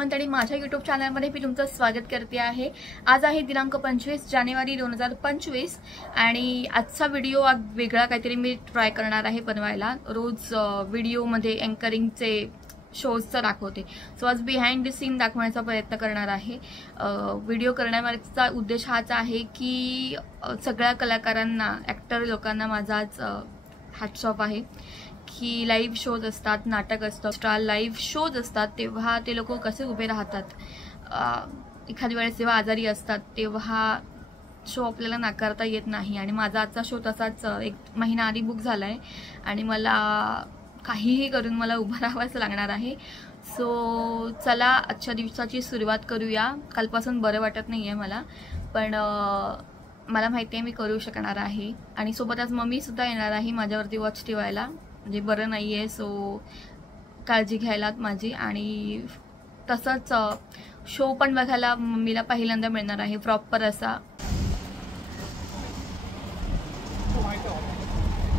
सावंत आणि माझ्या यूट्यूब चॅनलमध्ये मी तुमचं स्वागत करते आहे। आज आहे दिनांक 25 जानेवारी 2025 आणि आजचा व्हिडिओ वेगळा काहीतरी मी ट्राय करणार आहे बनवायला। रोज व्हिडिओमध्ये अँकरिंगचे शोजचं दाखवते, सो आज बिहाइंड द सीन दाखवण्याचा प्रयत्न करणार आहे। व्हिडिओ करण्यामागचा उद्देश हाच आहे की सगळ्या कलाकारांना, ॲक्टर लोकांना माझा आज हॅट्स ऑफ आहे की लाईव्ह शोज असतात, नाटक असतं, स्टार लाईव्ह शोज असतात तेव्हा ते लोक कसे उभे राहतात। एखाद्या वेळेस जेव्हा आजारी असतात तेव्हा शो आपल्याला नाकारता येत नाही आणि माझा आजचा शो तसाच 1 महिना आधी बुक झालाय आणि मला काहीही करून मला उभं राहावंच लागणार आहे। सो चला आजच्या दिवसाची सुरुवात करूया। कालपासून बरं वाटत नाही आहे मला, पण मला माहिती आहे मी करू शकणार आहे आणि सोबतच मम्मीसुद्धा येणार आहे माझ्यावरती वॉच ठेवायला, म्हणजे बरं नाही आहे, सो काळजी घ्यायला माझी। आणि तसंच शो पण बघायला मम्मीला पहिल्यांदा मिळणार आहे प्रॉपर असा।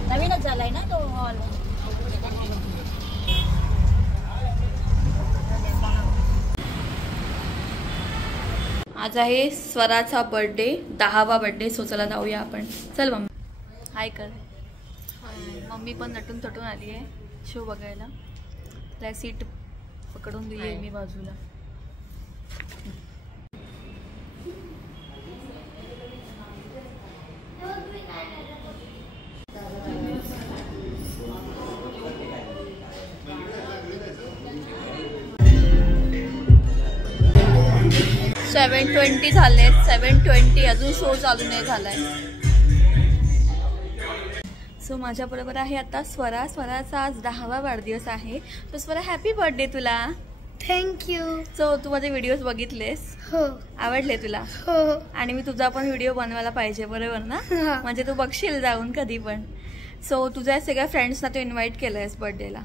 नवीनच झालाय ना तो हॉल। आज आहे स्वराचा बर्थडे, 10वा बर्थडे। सो चला जाऊया आपण। चल मम्मी हाय कर। मम्मी पण नटून थटून आली आहे शो बघायला। त्या सीट पकडून दिली मी बाजूला। सेवन 20 झाले, 7:20 अजून शो चालू नाही झालाय। सो माझ्या बरोबर आहे आता स्वरा। स्वराचा आज 10वा वाढदिवस आहे। तो स्वरा हॅपी बर्थडे तुला। थँक्यू। सो तू माझे व्हिडिओज बघितलेस? हो। आवडले तुला? हो। आणि मी तुझा पण व्हिडिओ बनवायला पाहिजे, बरोबर ना? म्हणजे तू बघशील जाऊन कधी पण। सो तुझ्या सगळ्या फ्रेंड्सना तू इन्व्हाइट केलंयस बर्थडेला,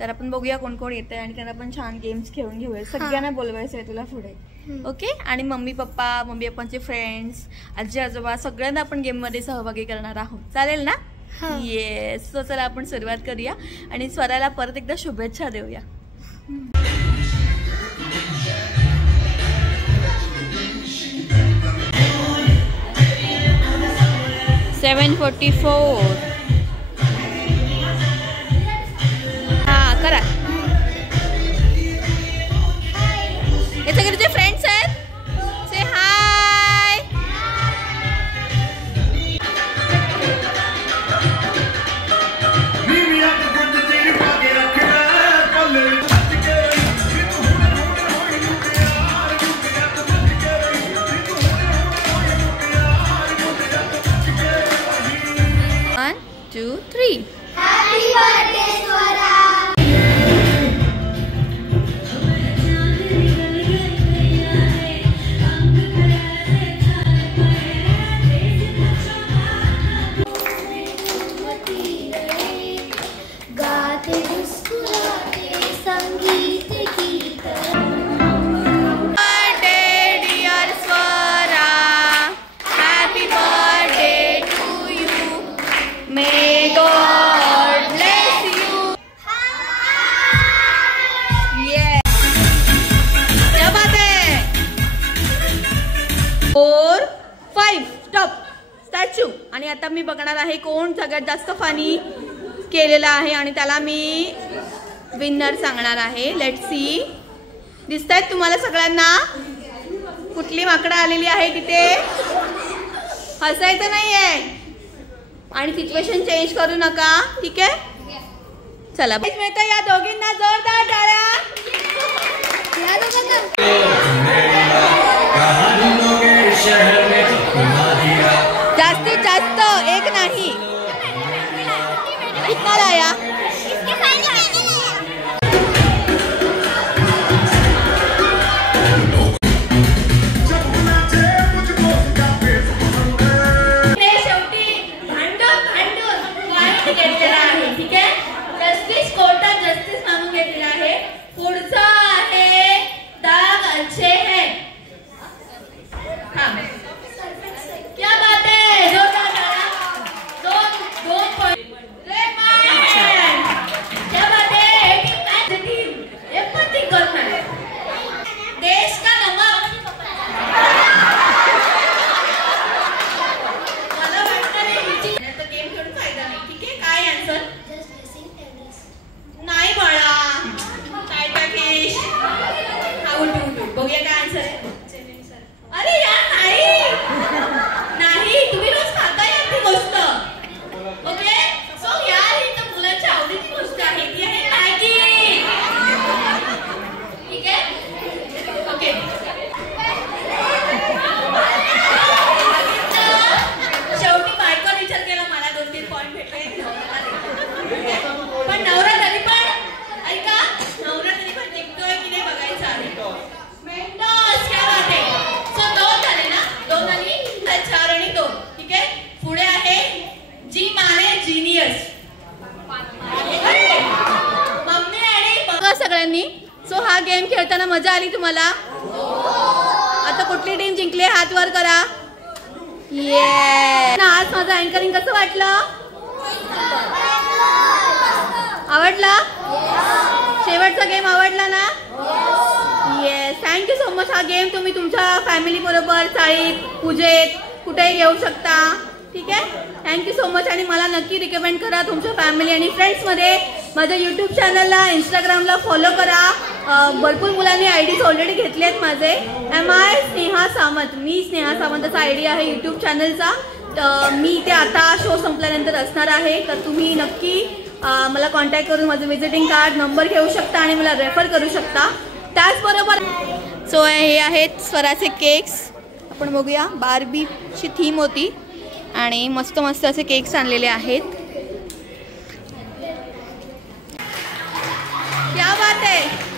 तर आपण बघूया कोण कोण येतंय आणि त्यांना पण छान गेम्स खेळून घेऊया। सगळ्यांना बोलवायचं आहे तुला पुढे, ओके? आणि मम्मी पप्पांचे फ्रेंड्स, आजी आजोबा सगळ्यांना आपण गेममध्ये सहभागी करणार आहोत, चालेल ना? येस। सो चला आपण सुरुवात करूया आणि स्वराला परत एकदा शुभेच्छा देऊया। 7:44 करा। हे सगळे तुझे फ्रेंड्स आहेत? से हाय। One, 2, 3 Happy birthday Swara। गाते मुस्कुराते संगीत की तरह। Birthday dear Swara, happy birthday to you, may God bless you। Yes, क्या बात है। 4, 5 स्टॉप स्टॅच्यू। आणि आता मी बघणार आहे कोण सगळ्यात जास्त फनी केलेला आहे आणि त्याला मी विनर सांगणार आहे। Let's see. दिसतायत तुम्हाला सगळ्यांना कुठली माकडं आलेली आहे तिथे? हसायचं नाहीये आणि सिच्युएशन चेंज करू नका, ठीक आहे? चला मिळतं या दोघींना जोरदार टाळ्या। जास्तीत जास्त एक नाही, कितना लाया? ठीक आहे, जस्टिस कोर्टात जस्टिस मानून घेतलेला आहे। पुढचा आहे दाग अच्छे हैं। मजा आली तुम्हाला? आता कुठली टीम जिंकली हात वर करा. ये आज माझं अँकरिंग कसं वाटलं? आवडला? शेवटचा गेम आवडला ना? येस. Thank you so much. हा गेम तुम्ही तुमच्या फॅमिली बरोबर चाळीत पूजेत कुठेही घेऊ शकता. ठीक आहे. Thank you so much. आणि मला नक्की रिकमेंड करा तुमच्या फॅमिली आणि फ्रेंड्समध्ये. माझ्या यूट्यूब चॅनलला इंस्टाग्रामला फॉलो करा. भरपूर मुलांनी आयडीज ऑलरेडी घेतले आहेत माझे. MI स्नेहा सावंत. मी स्नेहा सावंतचा आयडी आहे यूट्यूब चॅनलचा. मी ते आता शो संपल्यानंतर असणार आहे. तर तुम्ही नक्की मला कॉन्टॅक्ट करून माझं विजिटिंग कार्ड नंबर घेऊ शकता आणि मला रेफर करू शकता. त्याचबरोबर सो हे आहेत स्वराचे केक्स. आपण बघूया. बार्बीची थीम होती आणि मस्त मस्त असे केक्स आणलेले आहेत. क्या बात आहे.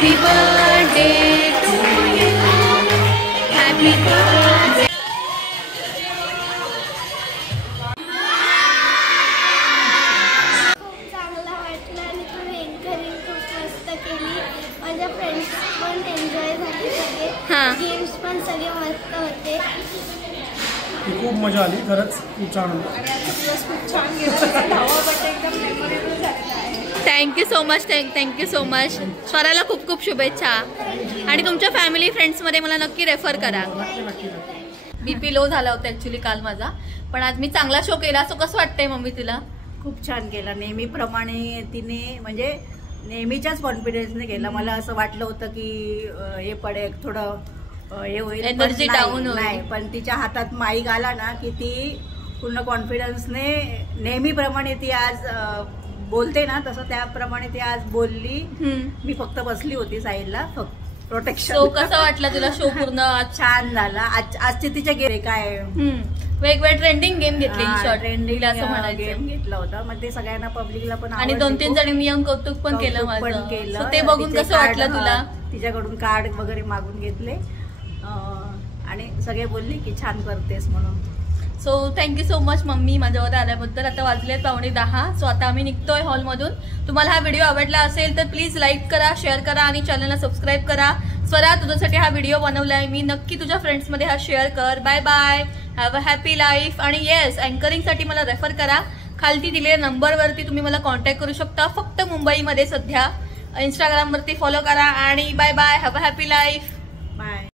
Happy birthday to you. Happy birthday. खूप चांगलं वाटलं आणि तुम्ही एन्करेज खूप मस्त केली. माझ्या फ्रेंड्स पण एन्जॉय झाले सगळे. गेम्स पण सगळे मस्त होते. खूप मजा आली. खरंच खूप छान होतं. खूप छान गेला. एकदम मेमोरेबल झालेला आहे. Thank you so much. Thank you so much. स्वराला खूप खूप शुभेच्छा. आणि तुमच्या फॅमिली फ्रेंड्समध्ये मला नक्की रेफर करा. BP लो झाला होता ऍक्च्युली काल माझा, पण आज मी चांगला शो केला. सो कसं वाटतंय मम्मी तुला? खूप छान केला. नेहमीप्रमाणे तिने म्हणजे नेहमीच्याच कॉन्फिडन्सने केला. मला असं वाटलं होतं की हे पडे थोडं हे होईल, एनर्जी डाऊन नाही. पण तिच्या हातात माईक आला ना की ती पूर्ण कॉन्फिडन्सने नेहमीप्रमाणे ती आज बोलते ना तसं त्याप्रमाणे ती आज बोलली. मी फक्त बसली होती साईडला फक्त प्रोटेक्शन. सो कसं वाटलं तुला शो पूर्ण? छान झाला. आजचे तिचे गेम काय वेगवेगळे ट्रेंडिंग गेम घेतले. ट्रेंडिंग असं म्हणायचं गेम घेतला होता. मग ते सगळ्यांना पब्लिकला पण आणि 2-3 जणी नियम कौतुक पण केलं माझं. केलं. ते बघून कसं वाटलं तुला? तिच्याकडून कार्ड वगैरे मागून घेतले आणि सगळे बोलले की छान करतेस म्हणून. So thank you so much mummy माझ्यावर आल्याबद्दल. आता वाजले 9:45. सो आता आम्ही निघतोय हॉलमधून. तुम्हाला हा व्हिडिओ आवडला असेल तर प्लीज लाईक करा, शेअर करा आणि चॅनलला सबस्क्राईब करा. स्वरा तुझ्यासाठी हा व्हिडिओ बनवलाय मी. नक्की तुझ्या फ्रेंड्समध्ये हा शेअर कर. Bye bye. Have a happy life. आणि येस, अँकरिंगसाठी मला रेफर करा. खालती दिलेल्या नंबरवरती तुम्ही मला कॉन्टॅक्ट करू शकता. फक्त मुंबईमध्ये सध्या. इंस्टाग्रामवरती फॉलो करा आणि bye bye. Have a happy life. Bye.